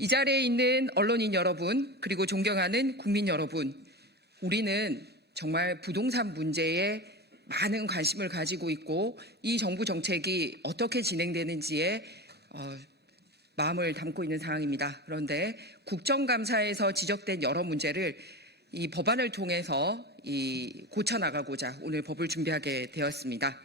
이 자리에 있는 언론인 여러분, 그리고 존경하는 국민 여러분, 우리는 정말 부동산 문제에 많은 관심을 가지고 있고 이 정부 정책이 어떻게 진행되는지에 마음을 담고 있는 상황입니다. 그런데 국정감사에서 지적된 여러 문제를 이 법안을 통해서 고쳐나가고자 오늘 법을 준비하게 되었습니다.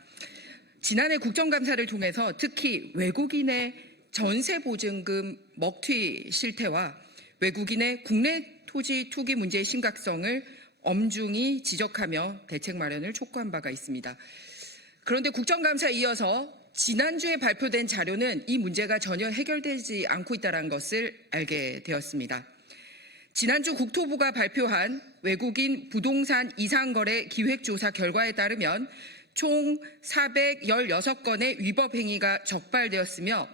지난해 국정감사를 통해서 특히 외국인의 전세보증금 먹튀 실태와 외국인의 국내 토지 투기 문제의 심각성을 엄중히 지적하며 대책 마련을 촉구한 바가 있습니다. 그런데 국정감사에 이어서 지난주에 발표된 자료는 이 문제가 전혀 해결되지 않고 있다는 것을 알게 되었습니다. 지난주 국토부가 발표한 외국인 부동산 이상거래 기획조사 결과에 따르면 총 416건의 위법 행위가 적발되었으며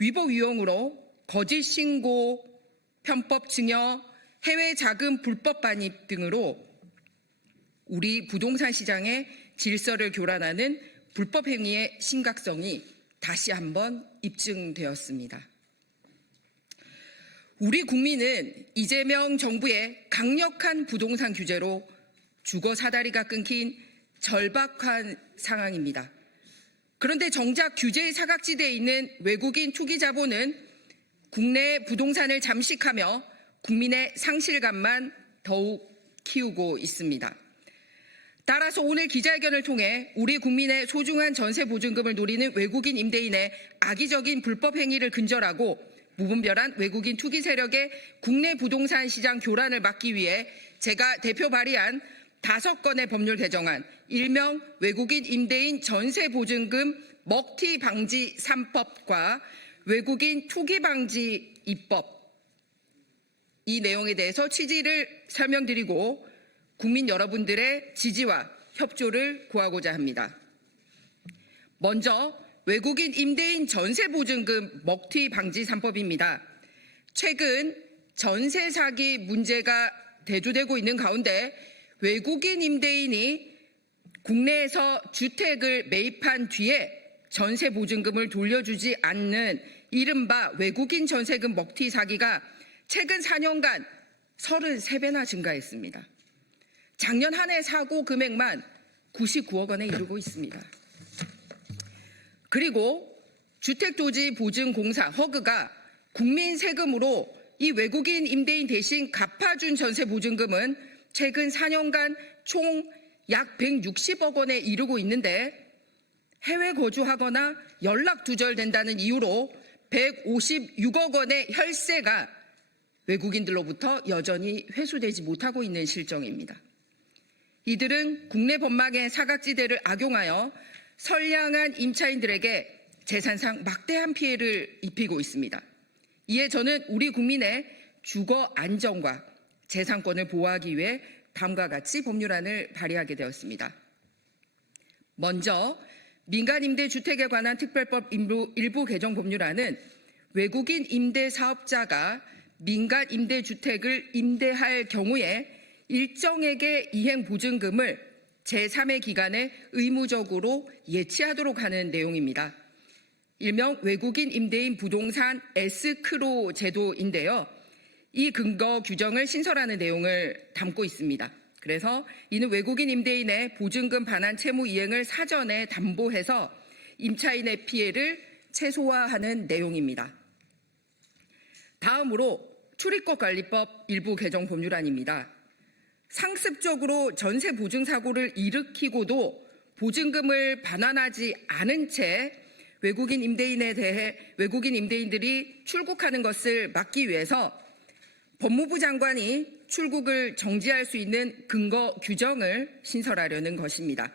위법 유형으로 거짓 신고, 편법 증여, 해외 자금 불법 반입 등으로 우리 부동산 시장의 질서를 교란하는 불법 행위의 심각성이 다시 한번 입증되었습니다. 우리 국민은 이재명 정부의 강력한 부동산 규제로 주거 사다리가 끊긴 절박한 상황입니다. 그런데 정작 규제의 사각지대에 있는 외국인 투기 자본은 국내 부동산을 잠식하며 국민의 상실감만 더욱 키우고 있습니다. 따라서 오늘 기자회견을 통해 우리 국민의 소중한 전세 보증금을 노리는 외국인 임대인의 악의적인 불법 행위를 근절하고 무분별한 외국인 투기 세력의 국내 부동산 시장 교란을 막기 위해 제가 대표 발의한 5건의 법률 개정안, 일명 외국인 임대인 전세 보증금 먹튀 방지 3법과 외국인 투기 방지 2법, 이 내용에 대해서 취지를 설명드리고 국민 여러분들의 지지와 협조를 구하고자 합니다. 먼저 외국인 임대인 전세 보증금 먹튀 방지 3법입니다. 최근 전세 사기 문제가 대두되고 있는 가운데 외국인 임대인이 국내에서 주택을 매입한 뒤에 전세 보증금을 돌려주지 않는 이른바 외국인 전세금 먹튀 사기가 최근 4년간 33배나 증가했습니다. 작년 한 해 사고 금액만 99억 원에 이르고 있습니다. 그리고 주택도시보증공사 허그가 국민 세금으로 이 외국인 임대인 대신 갚아준 전세 보증금은 최근 4년간 총 약 160억 원에 이르고 있는데 해외 거주하거나 연락 두절된다는 이유로 156억 원의 혈세가 외국인들로부터 여전히 회수되지 못하고 있는 실정입니다. 이들은 국내 법망의 사각지대를 악용하여 선량한 임차인들에게 재산상 막대한 피해를 입히고 있습니다. 이에 저는 우리 국민의 주거 안정과 재산권을 보호하기 위해 다음과 같이 법률안을 발의하게 되었습니다. 먼저 민간임대주택에 관한 특별법 일부 개정 법률안은 외국인 임대사업자가 민간임대주택을 임대할 경우에 일정액의 이행보증금을 제3의 기관에 의무적으로 예치하도록 하는 내용입니다. 일명 외국인 임대인 부동산 에스크로 제도인데요. 이 근거 규정을 신설하는 내용을 담고 있습니다. 그래서 이는 외국인 임대인의 보증금 반환 채무 이행을 사전에 담보해서 임차인의 피해를 최소화하는 내용입니다. 다음으로 출입국관리법 일부 개정 법률안입니다. 상습적으로 전세 보증 사고를 일으키고도 보증금을 반환하지 않은 채 외국인 임대인에 대해 외국인 임대인들이 출국하는 것을 막기 위해서 법무부 장관이 출국을 정지할 수 있는 근거 규정을 신설하려는 것입니다.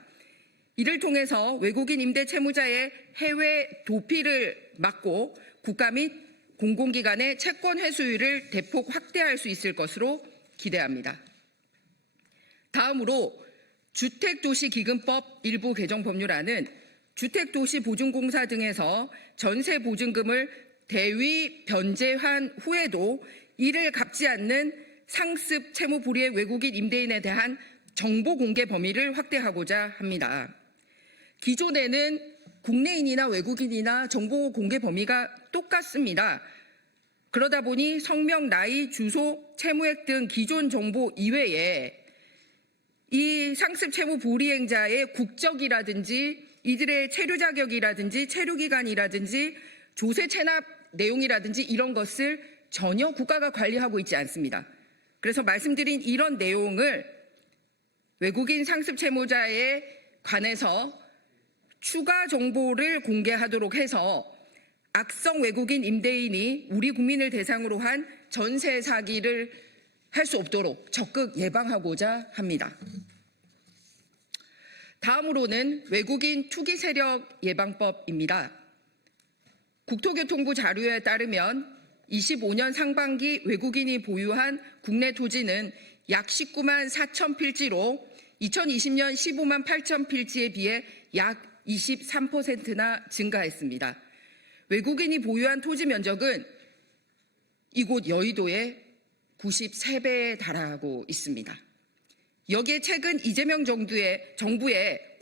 이를 통해서 외국인 임대 채무자의 해외 도피를 막고 국가 및 공공기관의 채권 회수율을 대폭 확대할 수 있을 것으로 기대합니다. 다음으로 주택도시기금법 일부 개정 법률안은 주택도시보증공사 등에서 전세보증금을 대위 변제한 후에도 이를 갚지 않는 상습 채무 불이의 외국인 임대인에 대한 정보 공개 범위를 확대하고자 합니다. 기존에는 국내인이나 외국인이나 정보 공개 범위가 똑같습니다. 그러다 보니 성명, 나이, 주소, 채무액 등 기존 정보 이외에 이 상습 채무 불이행자의 국적이라든지 이들의 체류 자격이라든지 체류 기간이라든지 조세 체납 내용이라든지 이런 것을 전혀 국가가 관리하고 있지 않습니다. 그래서 말씀드린 이런 내용을 외국인 상습 채무자에 관해서 추가 정보를 공개하도록 해서 악성 외국인 임대인이 우리 국민을 대상으로 한 전세 사기를 할 수 없도록 적극 예방하고자 합니다. 다음으로는 외국인 투기 세력 예방법입니다. 국토교통부 자료에 따르면 25년 상반기 외국인이 보유한 국내 토지는 약 19만 4천 필지로 2020년 15만 8천 필지에 비해 약 23%나 증가했습니다. 외국인이 보유한 토지 면적은 이곳 여의도의 93배에 달하고 있습니다. 여기에 최근 이재명 정부의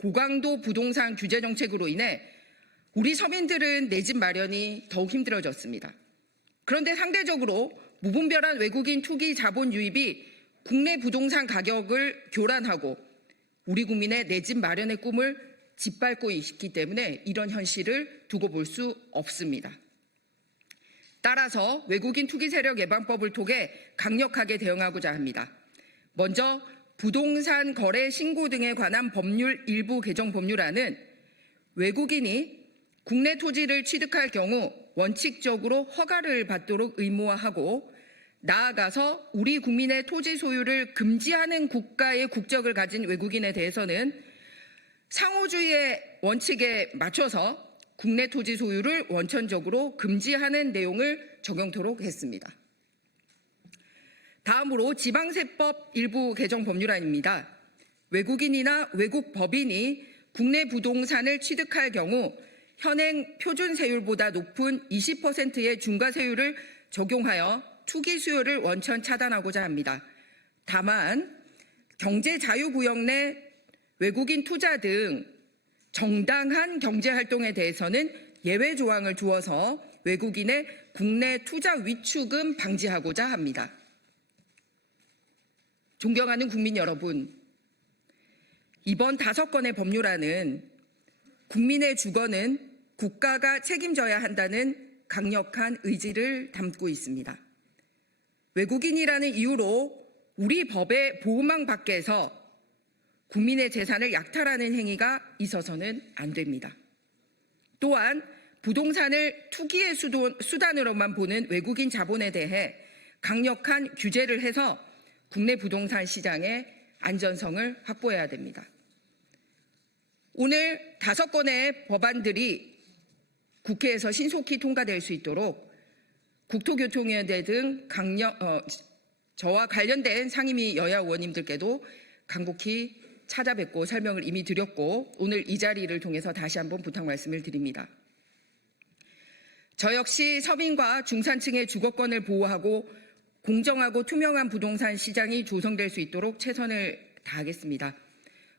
고강도 부동산 규제 정책으로 인해 우리 서민들은 내 집 마련이 더욱 힘들어졌습니다. 그런데 상대적으로 무분별한 외국인 투기 자본 유입이 국내 부동산 가격을 교란하고 우리 국민의 내 집 마련의 꿈을 짓밟고 있기 때문에 이런 현실을 두고 볼 수 없습니다. 따라서 외국인 투기 세력 예방법을 통해 강력하게 대응하고자 합니다. 먼저 부동산 거래 신고 등에 관한 법률 일부 개정 법률안은 외국인이 국내 토지를 취득할 경우 원칙적으로 허가를 받도록 의무화하고 나아가서 우리 국민의 토지 소유를 금지하는 국가의 국적을 가진 외국인에 대해서는 상호주의의 원칙에 맞춰서 국내 토지 소유를 원천적으로 금지하는 내용을 적용토록 했습니다. 다음으로 지방세법 일부 개정 법률안입니다. 외국인이나 외국 법인이 국내 부동산을 취득할 경우 현행 표준세율보다 높은 20%의 중과세율을 적용하여 투기 수요를 원천 차단하고자 합니다. 다만 경제자유구역 내 외국인 투자 등 정당한 경제활동에 대해서는 예외 조항을 두어서 외국인의 국내 투자 위축은 방지하고자 합니다. 존경하는 국민 여러분, 이번 5건의 법률안은 국민의 주거는 국가가 책임져야 한다는 강력한 의지를 담고 있습니다. 외국인이라는 이유로 우리 법의 보호망 밖에서 국민의 재산을 약탈하는 행위가 있어서는 안 됩니다. 또한 부동산을 투기의 수단으로만 보는 외국인 자본에 대해 강력한 규제를 해서 국내 부동산 시장의 안전성을 확보해야 됩니다. 오늘 5건의 법안들이 국회에서 신속히 통과될 수 있도록 국토교통위원회 등 저와 관련된 상임위 여야 의원님들께도 간곡히 찾아뵙고 설명을 이미 드렸고 오늘 이 자리를 통해서 다시 한번 부탁 말씀을 드립니다. 저 역시 서민과 중산층의 주거권을 보호하고 공정하고 투명한 부동산 시장이 조성될 수 있도록 최선을 다하겠습니다.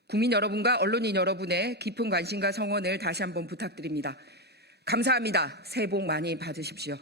국민 여러분과 언론인 여러분의 깊은 관심과 성원을 다시 한번 부탁드립니다. 감사합니다. 새해 복 많이 받으십시오.